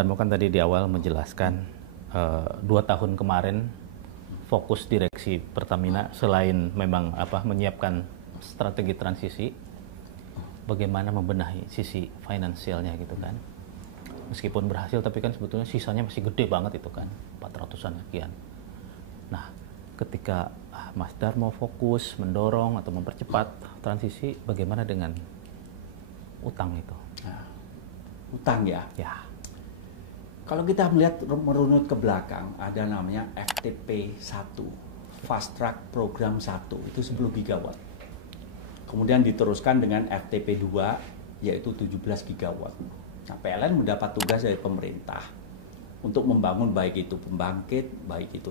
Darmo kan tadi di awal menjelaskan 2 tahun kemarin fokus direksi Pertamina selain memang menyiapkan strategi transisi, bagaimana membenahi sisi finansialnya gitu kan. Meskipun berhasil tapi kan sebetulnya sisanya masih gede banget itu kan, 400-an sekian. Nah, ketika Mas Darmo fokus mendorong atau mempercepat transisi, bagaimana dengan utang itu? Nah, utang ya? Ya. Kalau kita melihat merunut ke belakang, ada namanya FTP 1, Fast Track Program 1, itu 10 gigawatt. Kemudian diteruskan dengan FTP 2, yaitu 17 gigawatt. Nah, PLN mendapat tugas dari pemerintah untuk membangun baik itu pembangkit, baik itu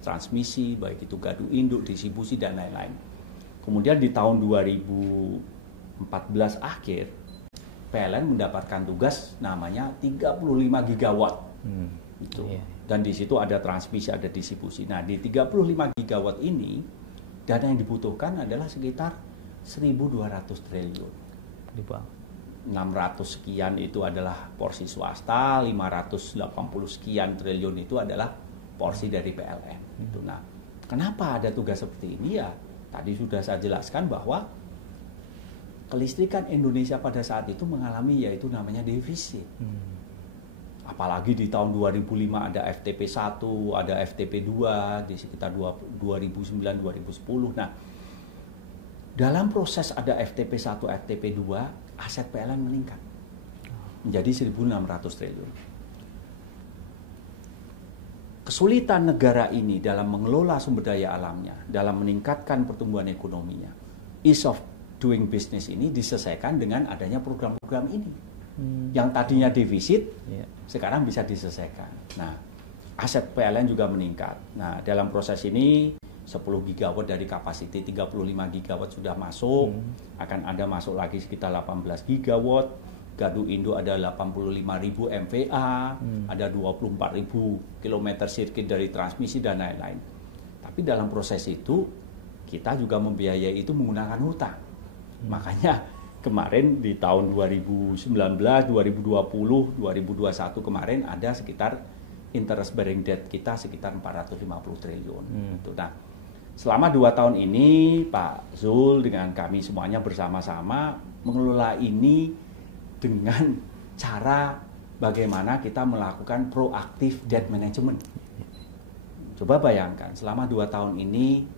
transmisi, baik itu gadu induk, distribusi, dan lain-lain. Kemudian di tahun 2014 akhir, PLN mendapatkan tugas namanya 35 gigawatt. Itu. Iya. Dan di situ ada transmisi, ada distribusi. Nah, di 35 gigawatt ini, dana yang dibutuhkan adalah sekitar 1.200 triliun. 600 sekian itu adalah porsi swasta, 580 sekian triliun itu adalah porsi dari PLN. Itu. Nah, kenapa ada tugas seperti ini ya? Tadi sudah saya jelaskan bahwa kelistrikan Indonesia pada saat itu mengalami yaitu namanya defisit. Apalagi di tahun 2005 ada FTP 1, ada FTP 2 di sekitar 2009-2010. Nah, dalam proses ada FTP 1, FTP 2, aset PLN meningkat menjadi 1.600 triliun. Kesulitan negara ini dalam mengelola sumber daya alamnya, dalam meningkatkan pertumbuhan ekonominya, ease of doing business ini diselesaikan dengan adanya program-program ini. Yang tadinya defisit, sekarang bisa diselesaikan. Nah, aset PLN juga meningkat. Nah, dalam proses ini 10 gigawatt dari kapasiti 35 gigawatt sudah masuk, akan ada masuk lagi sekitar 18 gigawatt, gadu induk ada 85.000 MVA, ada 24.000 kilometer sirkuit dari transmisi dan lain-lain. Tapi dalam proses itu, kita juga membiayai itu menggunakan hutang. Makanya kemarin di tahun 2019, 2020, 2021 kemarin ada sekitar interest bearing debt kita sekitar 450 triliun. Nah, selama 2 tahun ini Pak Zul dengan kami semuanya bersama-sama mengelola ini dengan cara bagaimana kita melakukan proaktif debt management. Coba bayangkan, selama 2 tahun ini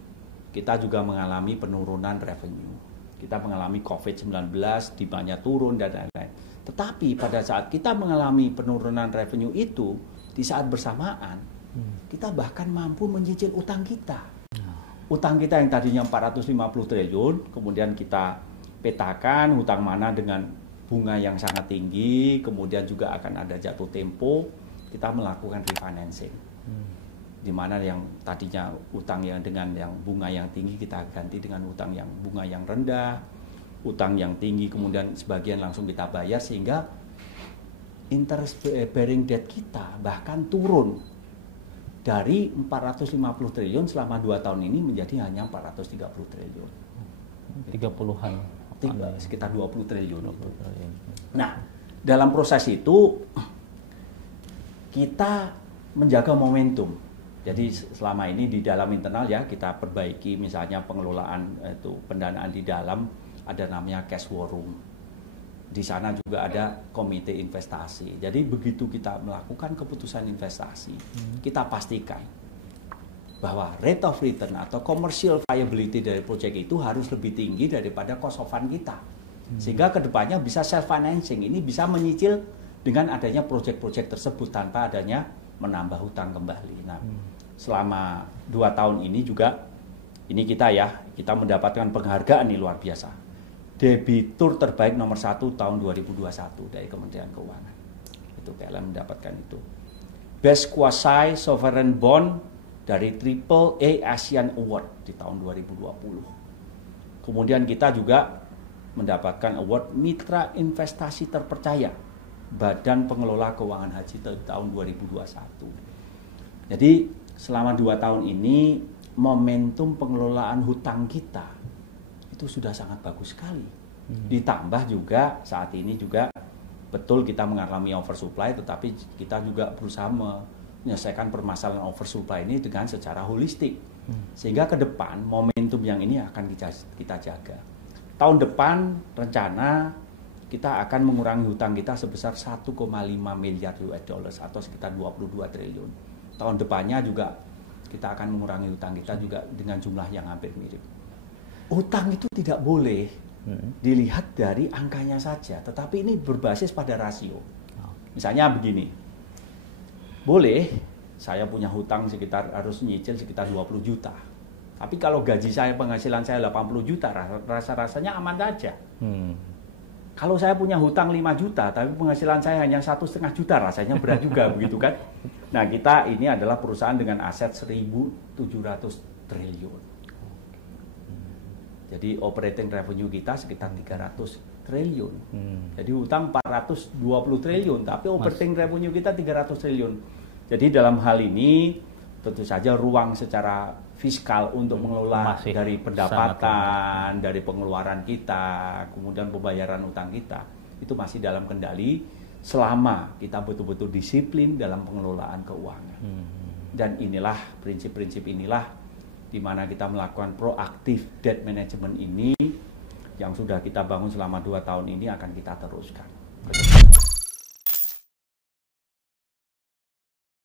kita juga mengalami penurunan revenue. Kita mengalami COVID-19, demandnya turun dan lain-lain. Tetapi pada saat kita mengalami penurunan revenue itu, di saat bersamaan, kita bahkan mampu menyicil utang kita. Utang kita yang tadinya 450 triliun, kemudian kita petakan hutang mana dengan bunga yang sangat tinggi, kemudian juga akan ada jatuh tempo, kita melakukan refinancing. Di mana yang tadinya utang yang dengan yang bunga yang tinggi kita ganti dengan utang yang bunga yang rendah, utang yang tinggi kemudian sebagian langsung kita bayar sehingga interest bearing debt kita bahkan turun dari 450 triliun selama 2 tahun ini menjadi hanya 430 triliun. 30-an. Sekitar 20 triliun. Nah, dalam proses itu kita menjaga momentum. Jadi selama ini di dalam internal ya kita perbaiki misalnya pengelolaan itu pendanaan di dalam ada namanya cash war room. Di sana juga ada komite investasi. Jadi begitu kita melakukan keputusan investasi, kita pastikan bahwa rate of return atau commercial viability dari proyek itu harus lebih tinggi daripada cost of fund kita. Sehingga kedepannya bisa self financing, ini bisa menyicil dengan adanya proyek-proyek tersebut tanpa adanya menambah hutang kembali. Nah, selama 2 tahun ini juga ini kita mendapatkan penghargaan nih luar biasa. Debitur terbaik nomor 1 tahun 2021 dari Kementerian Keuangan. Itu PLN mendapatkan itu. Best Quasi Sovereign Bond dari AAA ASEAN Award di tahun 2020. Kemudian kita juga mendapatkan award Mitra Investasi Terpercaya Badan Pengelola Keuangan Haji tahun 2021. Jadi selama 2 tahun ini momentum pengelolaan hutang kita itu sudah sangat bagus sekali. Ditambah juga saat ini juga Betul kita mengalami oversupply, tetapi kita juga berusaha menyelesaikan permasalahan oversupply ini dengan secara holistik. Sehingga ke depan momentum yang ini akan kita jaga. Tahun depan rencana kita akan mengurangi hutang kita sebesar 1,5 miliar US dollars atau sekitar 22 triliun. Tahun depannya juga kita akan mengurangi hutang kita juga dengan jumlah yang hampir mirip. Hutang itu tidak boleh dilihat dari angkanya saja, tetapi ini berbasis pada rasio. Misalnya begini, boleh saya punya hutang sekitar harus nyicil sekitar 20 juta. Tapi kalau gaji saya, penghasilan saya 80 juta, rasa-rasanya aman saja. Kalau saya punya hutang 5 juta, tapi penghasilan saya hanya 1,5 juta, rasanya berat juga begitu kan. Nah kita ini adalah perusahaan dengan aset 1.700 triliun. Jadi operating revenue kita sekitar 300 triliun. Jadi hutang 420 triliun, tapi operating revenue kita 300 triliun. Jadi dalam hal ini tentu saja ruang secara fiskal untuk mengelola dari pendapatan, dari pengeluaran kita, kemudian pembayaran utang kita, itu masih dalam kendali selama kita betul-betul disiplin dalam pengelolaan keuangan. Dan inilah prinsip-prinsip inilah di mana kita melakukan proaktif debt management ini yang sudah kita bangun selama 2 tahun ini akan kita teruskan.